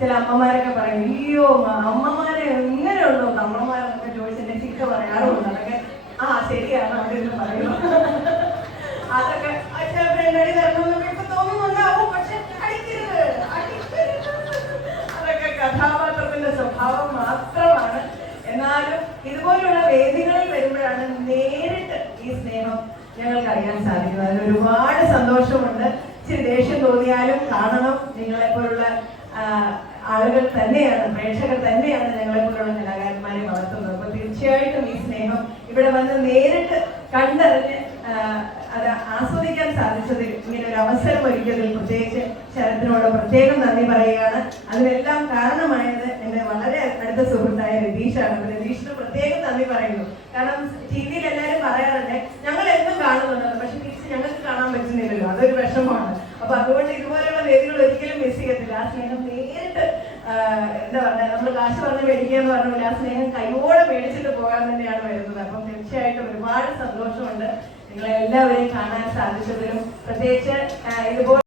ചില അമ്മമാരൊക്കെ പറയും, അയ്യോ അമ്മമാരെ എങ്ങനെയുള്ളൂ അമ്മമാരെന്നൊക്കെ ചോദിച്ചെന്നെ ചിക്ക പറയാറുണ്ട്. അതൊക്കെ ശരിയാണ് അവരെന്ന് പറയുന്നു. അതൊക്കെ ഫ്രണ്ടടി തരണമെന്നൊക്കെ ഇപ്പൊ തോന്നുന്നുണ്ടാവും. പക്ഷെ അടിക്കരുത്, അതൊക്കെ കഥാപാത്രത്തിന്റെ സ്വഭാവം മാത്രമാണ്. എന്നാലും ഇതുപോലുള്ള വേദികളിൽ വരുമ്പോഴാണ് നേരിട്ട് ഈ സ്നേഹം ഞങ്ങൾക്ക് അറിയാൻ സാധിക്കുന്നത്. അതിൽ ഒരുപാട് സന്തോഷമുണ്ട്. ഇച്ചിരി ദേഷ്യം തോന്നിയാലും കാണണം. നിങ്ങളെപ്പോലുള്ള ആളുകൾ തന്നെയാണ്, പ്രേക്ഷകർ തന്നെയാണ് ഞങ്ങളെപ്പോലുള്ള കലാകാരന്മാരെ വളർത്തുന്നത്. അപ്പൊ തീർച്ചയായിട്ടും ഈ സ്നേഹം ഇവിടെ വന്ന് നേരിട്ട് കണ്ടറിഞ്ഞ് അത് ആസ്വദിക്കാൻ സാധിച്ചതിൽ, ഇങ്ങനെ ഒരു അവസരം ഒരുക്കിയതിൽ പ്രത്യേകിച്ച് ശരത്തിനോട് പ്രത്യേകം നന്ദി പറയുകയാണ്. അതിനെല്ലാം കാരണമായത് എൻ്റെ വളരെ അടുത്ത സുഹൃത്തായ രതീഷാണ്. അപ്പൊ രതീഷിന് പ്രത്യേകം നന്ദി പറയുന്നു. കാരണം ടി വിയിൽ എല്ലാവരും പറയാറുണ്ട് ഞങ്ങൾ എന്നും കാണുന്നുണ്ട്, പക്ഷെ തിരിച്ച് ഞങ്ങൾക്ക് കാണാൻ പറ്റുന്നില്ലല്ലോ, അതൊരു വിഷമമാണ്. അപ്പൊ അതുകൊണ്ട് ഇതുപോലെയുള്ള വേദികൾ ഒരിക്കലും മിസ് ചെയ്യത്തില്ല. ആ സ്നേഹം നേരിട്ട് എന്താ പറയുക, നമ്മൾ കാശ് പറഞ്ഞ് മേടിക്കുക എന്ന് പറഞ്ഞ പോലെ ആ സ്നേഹം കൈയോടെ മേടിച്ചിട്ട് പോകാൻ തന്നെയാണ് വരുന്നത്. അപ്പം തീർച്ചയായിട്ടും ഒരുപാട് സന്തോഷമുണ്ട് നിങ്ങളെ എല്ലാവരെയും കാണാൻ സാധിച്ചതിലും. പ്രത്യേകിച്ച് ഇതുപോലെ